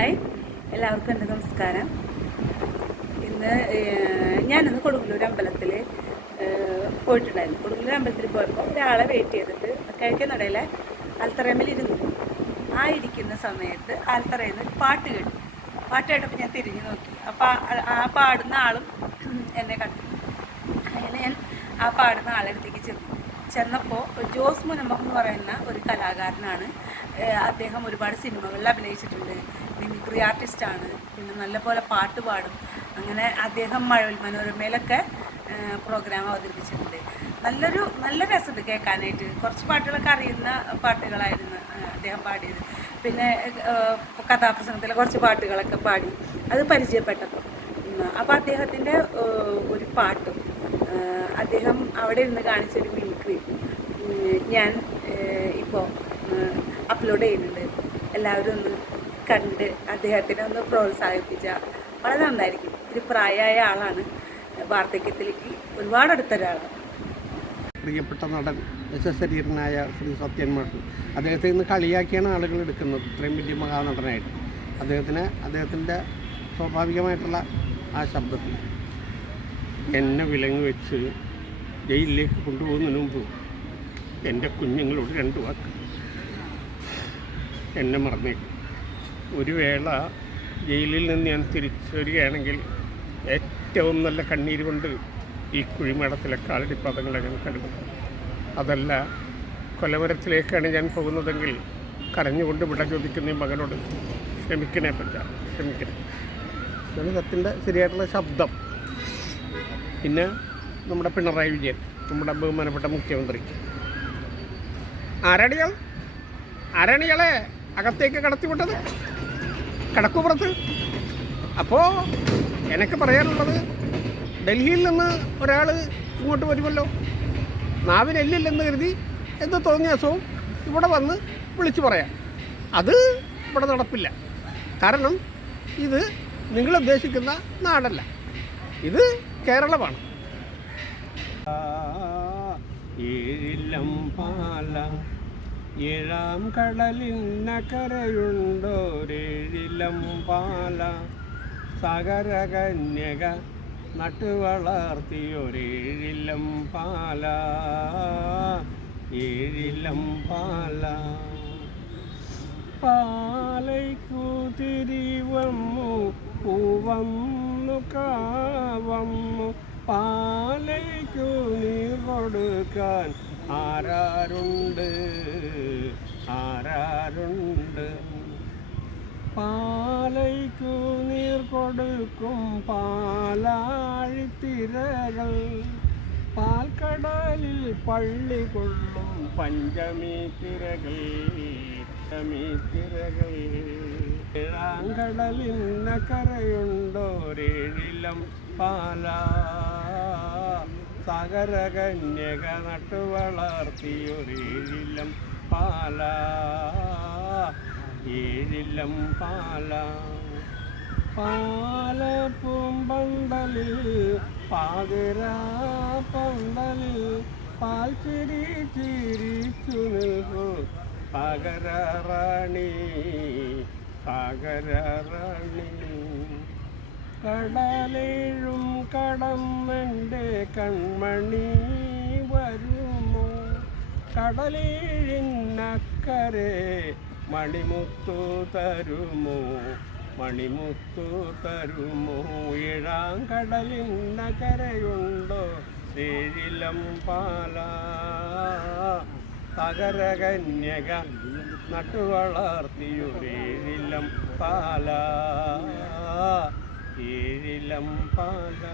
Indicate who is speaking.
Speaker 1: Hi. എല്ലാവർക്കും എന്റെ നമസ്കാരം. ഇന്ന് ഞാനിന്ന് കൊടുങ്ങല്ലൂർ അമ്പലത്തിൽ പോയിട്ടുണ്ടായിരുന്നു. കൊടുങ്ങല്ലൂർ അമ്പലത്തിൽ പോയപ്പോൾ ഒരാളെ വെയിറ്റ് ചെയ്തിട്ട് കഴിക്കുന്നിടയിൽ ആൽത്തറയിൽ ഇരുന്നു ആ ഇരിക്കുന്ന സമയത്ത് ആൽത്തറയിൽ നിന്ന് പാട്ട് കേട്ടു. പാട്ട് കേട്ടപ്പോൾ ഞാൻ തിരിഞ്ഞു നോക്കി. അപ്പോൾ ആ പാടുന്ന ആളും എന്നെ കണ്ടു. അങ്ങനെ ഞാൻ ആ പാടുന്ന ആളെടുത്തേക്ക് ചെന്നു. ചെന്നപ്പോൾ ജോസ് മുനമ്പം എന്ന് പറയുന്ന ഒരു കലാകാരനാണ് അദ്ദേഹം ഒരുപാട് സിനിമകളിൽ അഭിനയിച്ചിട്ടുണ്ട്. മിമിക്രി ആർട്ടിസ്റ്റാണ്. പിന്നെ നല്ലപോലെ പാട്ട് പാടും. അങ്ങനെ അദ്ദേഹം മഴവിൽ മനോരമയിലൊക്കെ പ്രോഗ്രാം അവതരിപ്പിച്ചിട്ടുണ്ട്. നല്ലൊരു നല്ല രസമുണ്ട് കേൾക്കാനായിട്ട്. കുറച്ച് പാട്ടുകളൊക്കെ അറിയുന്ന പാട്ടുകളായിരുന്നു അദ്ദേഹം പാടിയത്. പിന്നെ കഥാപ്രസംഗത്തിലെ കുറച്ച് പാട്ടുകളൊക്കെ പാടി. അത് പരിചയപ്പെട്ടപ്പോൾ അപ്പോൾ അദ്ദേഹത്തിന്റെ ഒരു പാട്ടും അദ്ദേഹം അവിടെ ഇരുന്ന് കാണിച്ചൊരു മിമിക്രി ഞാൻ ഇപ്പോൾ അപ്ലോഡ് ചെയ്യുന്നുണ്ട്. എല്ലാവരും ഒന്ന് കണ്ട് അദ്ദേഹത്തിനെ ഒന്ന് പ്രോത്സാഹിപ്പിച്ച വളരെ നന്നായിരിക്കും. ഒരു പ്രായമായ ആളാണ്. വാർദ്ധക്യത്തിലേക്ക് ഒരുപാട് അടുത്തൊരാളാണ്
Speaker 2: പ്രിയപ്പെട്ട നടൻ ശരീരനായ ശ്രീ സത്യൻ മാഷൻ അദ്ദേഹത്തെ ഇന്ന് കളിയാക്കിയാണ് ആളുകൾ എടുക്കുന്നത്. ഇത്രയും വലിയ മഹാനടനായിട്ട് അദ്ദേഹത്തിന് അദ്ദേഹത്തിന്റെ സ്വാഭാവികമായിട്ടുള്ള ആ ശബ്ദത്തിൽ എന്നെ വിലങ്ങ് വെച്ച് ജയിലിലേക്ക് കൊണ്ടുപോകുന്നതിന് മുമ്പ് എന്റെ കുഞ്ഞുങ്ങളോട് രണ്ട് വാക്ക്. എന്നെ മറന്നേക്കും. ഒരു വേള ജയിലിൽ നിന്ന് ഞാൻ തിരിച്ചു വരികയാണെങ്കിൽ ഏറ്റവും നല്ല കണ്ണീര് കൊണ്ട് ഈ കുഴിമേടത്തിലെ കാലടി പദങ്ങളെ ഞാൻ കരുതും അതല്ല കൊലമരത്തിലേക്കാണ് ഞാൻ പോകുന്നതെങ്കിൽ കരഞ്ഞുകൊണ്ട് വിട ചോദിക്കുന്ന ഈ മകനോട് ക്ഷമിക്കണേ പറ്റ ക്ഷമിക്കണേ. ഇതാണ് ശരിയായിട്ടുള്ള ശബ്ദം. പിന്നെ നമ്മുടെ പിണറായി വിജയൻ നമ്മുടെ ബഹുമാനപ്പെട്ട മുഖ്യമന്ത്രി. ആരണികൾ ആരണികളെ അകത്തേക്ക് കടത്തിവിട്ടത്? കടക്കുപുറത്ത് അപ്പോൾ എനിക്ക് പറയാനുള്ളത് ഡൽഹിയിൽ നിന്ന് ഒരാൾ ഇങ്ങോട്ട് വരുമല്ലോ. നാവിനെല്ലില്ലെന്ന് കരുതി എന്ത് തോന്നിയ അസുഖം ഇവിടെ വന്ന് വിളിച്ചു പറയാം. അത് ഇവിടെ നടപ്പില്ല. കാരണം ഇത് നിങ്ങൾ ഉദ്ദേശിക്കുന്ന നാടല്ല. ഇത് കേരളമാണ്. ഏഴിലം പാല ഏഴാം കടലിനക്കരയുണ്ടോരേഴിലം പാല സകരകന്യക നട്ടുവളർത്തിയൊരേഴിലം പാല ഏഴിലം പാല. പാലയ്ക്കു തിരിവമ്മു പൂവന്നു കാവമ്മു പാലയ്ക്കു നീർ കൊടുക്കാൻ ആരാരുണ്ട്? ആരാരുണ്ട്? പാലയ്ക്കു നീർ കൊടുക്കും പാലാഴിത്തിരകൾ. പാൽക്കടലിൽ പള്ളി കൊള്ളും പഞ്ചമി തിരകൾ പഞ്ചമി തിരകൾ ഏഴാങ്കടലിനക്കരയുണ്ടോരേഴിലം പാല. സകരകന്യക നട്ടുവളർത്തിയൊരേഴിലം പാല ഏഴിലം പാല. പാല പൂമ്പന്തലിൽ പാതിരാ പന്തലിൽ പാൽ ചിരി ചിരിച്ചു നിൽക്കൂ. പകരാറാണി പകരാറാണി കടലേഴും കടമ്മന്റെ കൺമണി വരുമോ? കടലേഴിനക്കരെ മണിമുത്തു തരുമോ? മണിമുത്തു തരുമോ? ഏഴാം കടലിനക്കരയുണ്ടോ ഏഴിലം പാല തകരകന്യക നട്ടുവളർത്തിയൊരേഴിലം പാല. ഏഴിലം പാല.